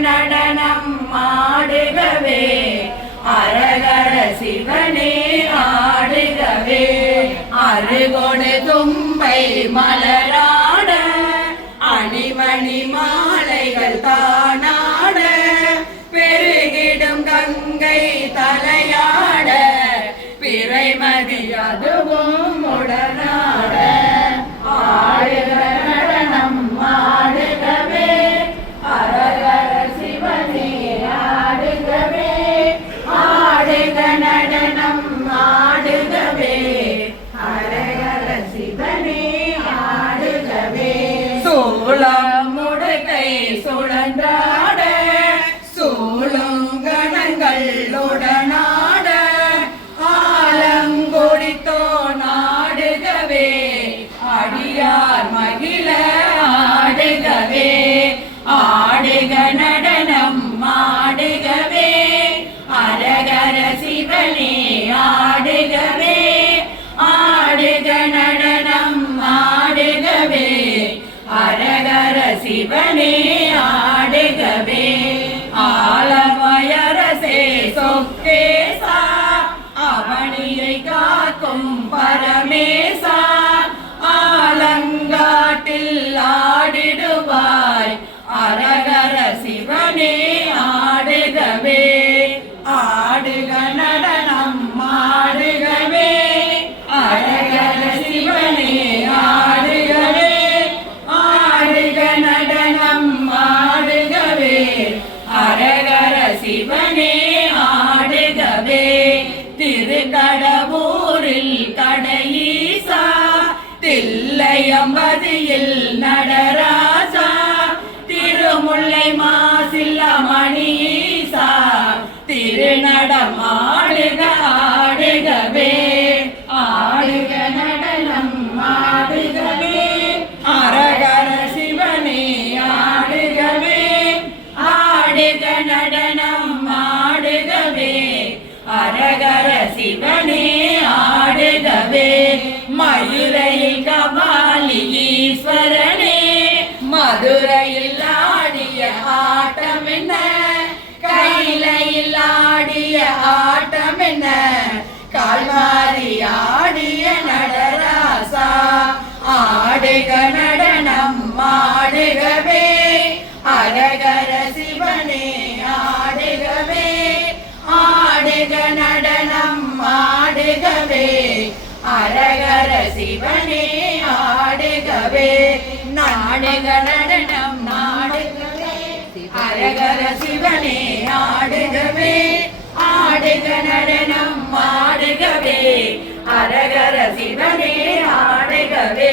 நடனம் ஆடுகவே அரகர சிவனே ஆடுகவே அருகொடு தும்பை மலராட அணிமணி மாலைகள் தானாட பெருகிடும் கங்கை தலையாட பிறைமதி அதுவும் உடனாட ஆடுக நடனம் ஆடுகவே அரகர சிவனே ஆடுகவே ஆடுக நடனம் ஆடுகவே அரகர சிவனே ஆடுகவே சூளம் முடுகை சுழன்றாட சூழும் கணங்கள் உடனாட ஆலங்குடித்தோ நாடுகவே அடியார் மகிழ ஆடுகவே ஆடுக நடனம் ஆடுகவே அரகர சிவனே ஆடுகவே ஆடுக நடனம் ஆடுகவே அரகர சிவனே ஆடுகவே ஆலமயரசே சொக்கேசா அவனியை காக்கும் பரமேசா ஆலங்காட்டில் ஆடிடுவாய் அரகர சிவனே ஆடுகவே ஆடுக நடனம் ஆடுகவே அரகர சிவனே ஆடுகவே ஆடுக நடனம் ஆடுகவே அரகர சிவனே ஆடுகவே திருக்கடவூரில் கடையீசா தில்லையம்பதியில் நடராஜா திருமுல்லை மாசில்ல மணியீசா திருநடம் ஆடுக ஆடுகவே ஆடுக நடனம் ஆடுகவே அரகர சிவனே ஆடுகவே ஆடுக நடனம் ஆடுகவே அரகர சிவனே ஆடுகவே மதுரையில் கபாலி ஈஸ்வரனே மதுரையில் ஆடிய ஆட்டம் என்ன கையிலையில் ஆடிய ஆட்டம் என்ன கால்மாரி ஆடிய நடராசா ஆடுக நடனம் ஆடுகவே அரகர சிவனே ஆடுகவே ஆடுக நடனம் ஆடுகவே அரகர சிவனே ஆடுகவே நாடுக நடனம் ஆடுகவே அரகர சிவனே ஆடுகவே ஆடுக நடனம் ஆடுகவே அரகர சிவனே ஆடுகவே